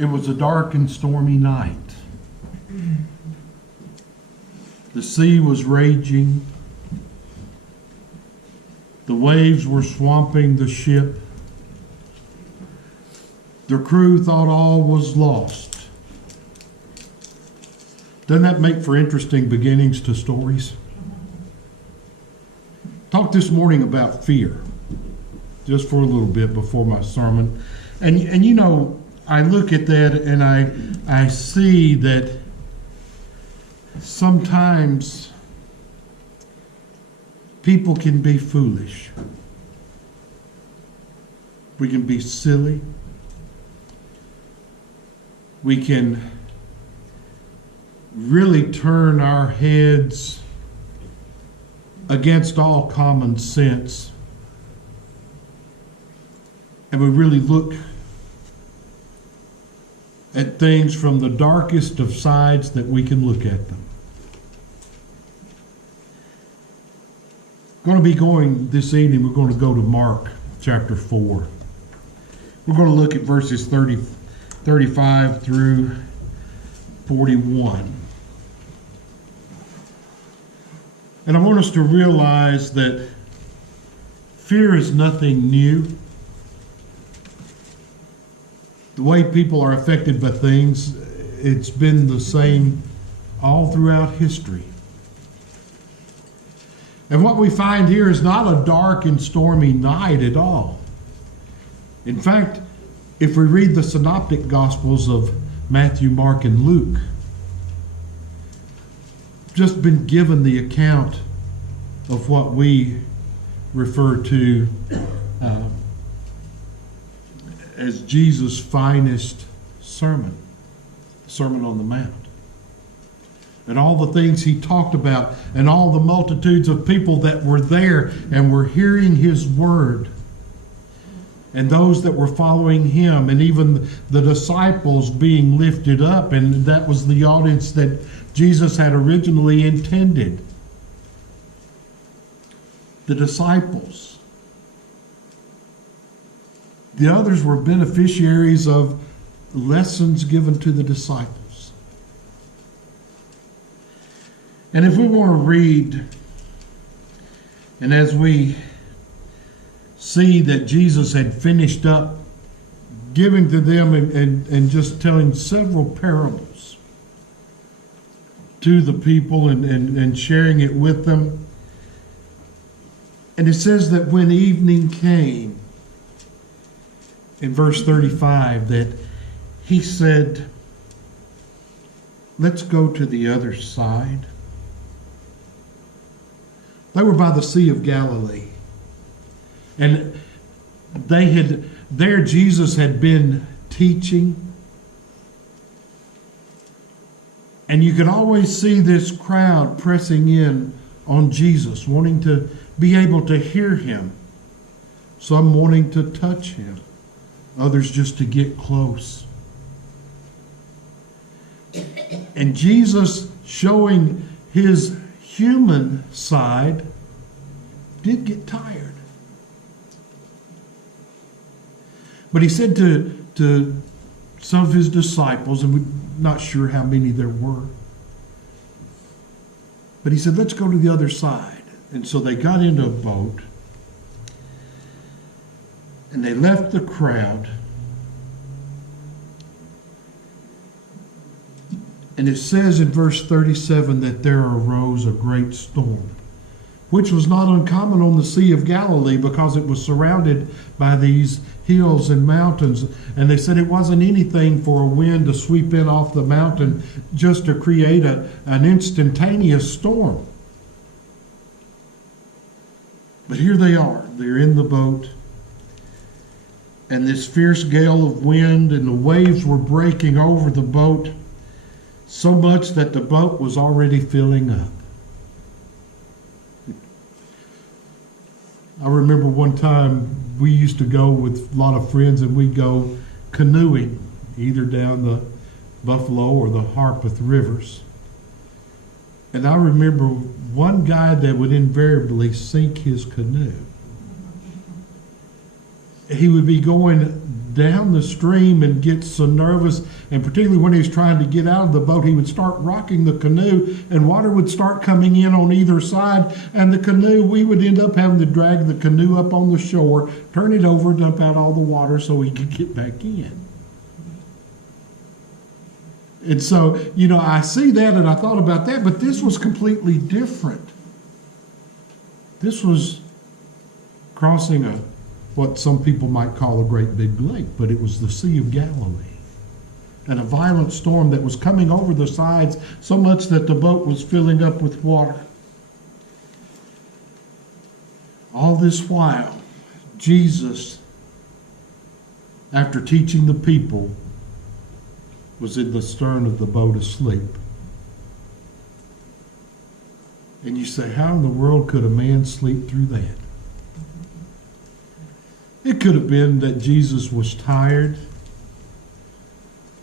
It was a dark and stormy night. The sea was raging. The waves were swamping the ship. The crew thought all was lost. Doesn't that make for interesting beginnings to stories? Talked this morning about fear, just for a little bit before my sermon. And you know, I look at that and I see that sometimes people can be foolish. We can be silly. We can really turn our heads against all common sense. And we really look at things from the darkest of sides that we can look at them. Going to be going this evening, we're going to go to Mark chapter 4. We're going to look at verses 35 through 41. And I want us to realize that fear is nothing new. The way people are affected by things, it's been the same all throughout history. And what we find here is not a dark and stormy night at all. In fact, if we read the synoptic gospels of Matthew, Mark, and Luke, just been given the account of what we refer to as Jesus' finest sermon, Sermon on the Mount. And all the things he talked about, and all the multitudes of people that were there and were hearing his word, and those that were following him, and even the disciples being lifted up, and that was the audience that Jesus had originally intended. The disciples. The others were beneficiaries of lessons given to the disciples. And if we want to read, and as we see that Jesus had finished up giving to them and just telling several parables to the people and sharing it with them. And it says that when evening came, in verse 35, that he said, let's go to the other side. They were by the Sea of Galilee. And there Jesus had been teaching. And you could always see this crowd pressing in on Jesus, wanting to be able to hear him. Some wanting to touch him. Others just to get close. And Jesus, showing his human side, did get tired. But he said to some of his disciples, and we're not sure how many there were, but he said, let's go to the other side. And so they got into a boat, and they left the crowd. And it says in verse 37 that there arose a great storm, which was not uncommon on the Sea of Galilee because it was surrounded by these hills and mountains. And they said it wasn't anything for a wind to sweep in off the mountain just to create an instantaneous storm. But here they are. They're in the boat. And this fierce gale of wind and the waves were breaking over the boat, so much that the boat was already filling up. I remember one time we used to go with a lot of friends, and we'd go canoeing, either down the Buffalo or the Harpeth rivers. And I remember one guy that would invariably sink his canoe. he would be going down the stream and get so nervous, and particularly when he was trying to get out of the boat, he would start rocking the canoe, and water would start coming in on either side, and the canoe, we would end up having to drag the canoe up on the shore, turn it over, dump out all the water so he could get back in. And so, I see that and I thought about that, but this was completely different. This was crossing what some people might call a great big lake, but it was the Sea of Galilee. And a violent storm that was coming over the sides so much that the boat was filling up with water. All this while, Jesus, after teaching the people, was in the stern of the boat asleep. And you say, how in the world could a man sleep through that? It could have been that Jesus was tired.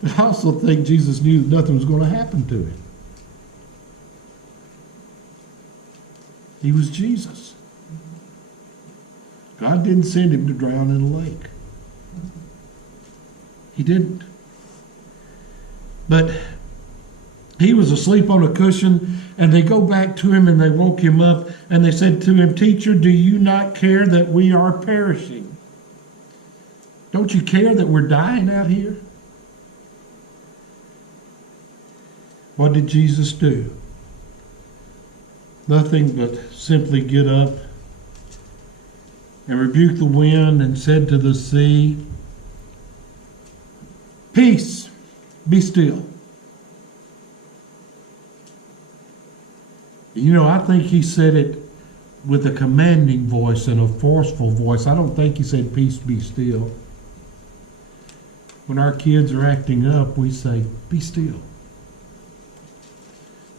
But I also think Jesus knew that nothing was going to happen to him. He was Jesus. God didn't send him to drown in a lake. He didn't. But he was asleep on a cushion, and they go back to him and they woke him up, and they said to him, "Teacher, do you not care that we are perishing? Don't you care that we're dying out here?" What did Jesus do? Nothing but simply get up and rebuke the wind and said to the sea, "Peace, be still." I think he said it with a commanding voice and a forceful voice. I don't think he said, "Peace, be still." When our kids are acting up, we say, "Be still."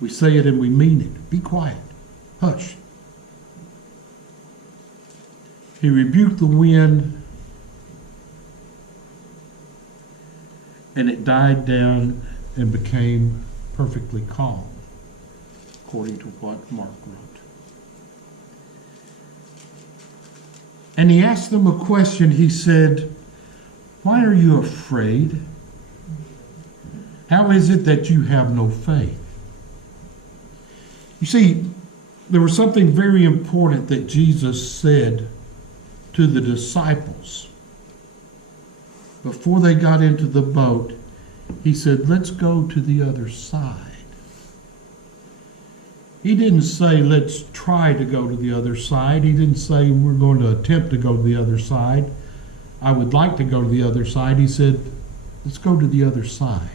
We say it and we mean it. Be quiet. Hush. He rebuked the wind, and it died down and became perfectly calm, according to what Mark wrote. And he asked them a question. He said, "Why are you afraid? How is it that you have no faith?" You see, there was something very important that Jesus said to the disciples. Before they got into the boat, he said, "Let's go to the other side." He didn't say, "Let's try to go to the other side." He didn't say, "We're going to attempt to go to the other side. I would like to go to the other side." He said, "Let's go to the other side."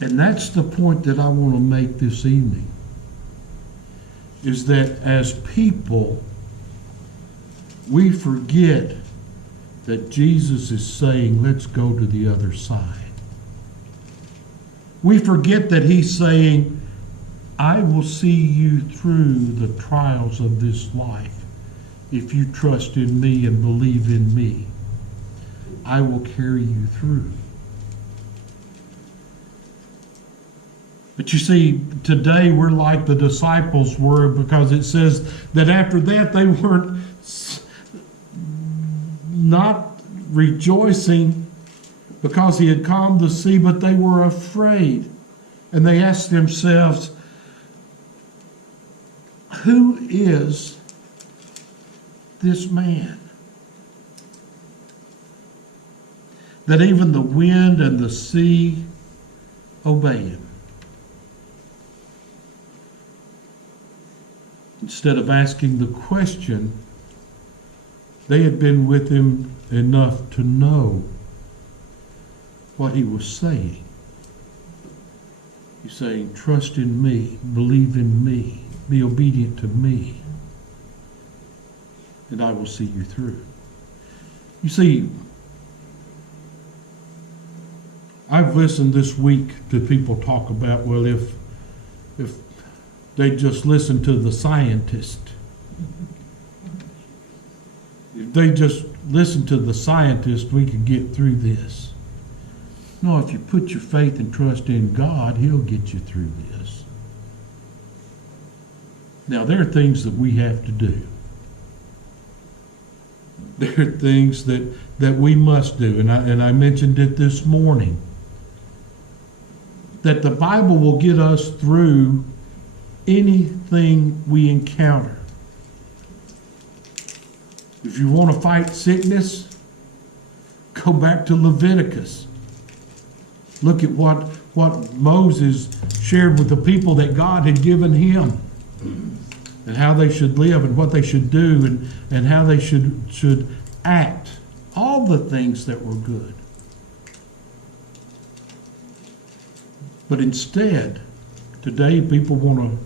And that's the point that I want to make this evening, is that as people, we forget that Jesus is saying, "Let's go to the other side." We forget that he's saying, "I will see you through the trials of this life. If you trust in me and believe in me, I will carry you through." But you see, today we're like the disciples were, because it says that after that they weren't not rejoicing because he had calmed the sea, but they were afraid. And they asked themselves, "Who is this man that even the wind and the sea obey him?" Instead of asking the question, they had been with him enough to know what he was saying. He's saying, "Trust in me, believe in me, be obedient to me, and I will see you through." You see, I've listened this week to people talk about, well, if they just listen to the scientist. If they just listen to the scientist, we can get through this. No, if you put your faith and trust in God, he'll get you through this. Now, there are things that we have to do. There are things that we must do, and I mentioned it this morning, that the Bible will get us through anything we encounter. If you want to fight sickness, go back to Leviticus. Look at what Moses shared with the people that God had given him, and how they should live and what they should do and how they should act. All the things that were good. But instead, today people want to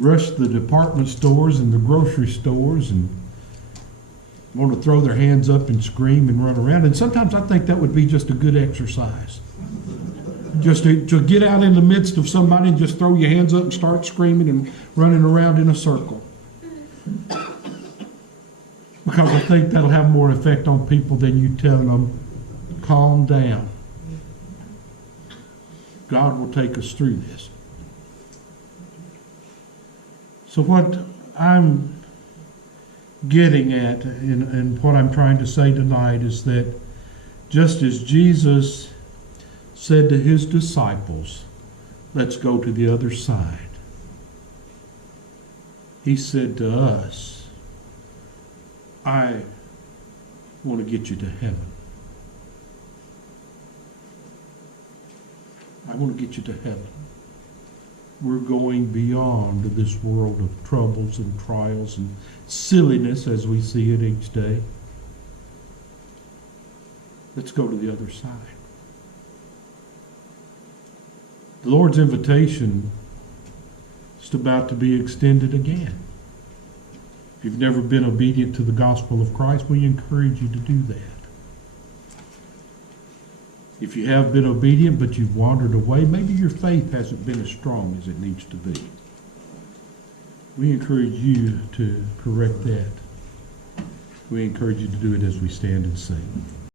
rush the department stores and the grocery stores and want to throw their hands up and scream and run around. And sometimes I think that would be just a good exercise. Just to get out in the midst of somebody and just throw your hands up and start screaming and running around in a circle. Because I think that'll have more effect on people than you telling them, calm down. God will take us through this. So what I'm getting at and what I'm trying to say tonight is that just as Jesus said to his disciples, let's go to the other side, he said to us, I want to get you to heaven. I want to get you to heaven. We're going beyond this world of troubles and trials and silliness as we see it each day. Let's go to the other side. The Lord's invitation is about to be extended again. If you've never been obedient to the gospel of Christ, we encourage you to do that. If you have been obedient but you've wandered away, maybe your faith hasn't been as strong as it needs to be. We encourage you to correct that. We encourage you to do it as we stand and sing.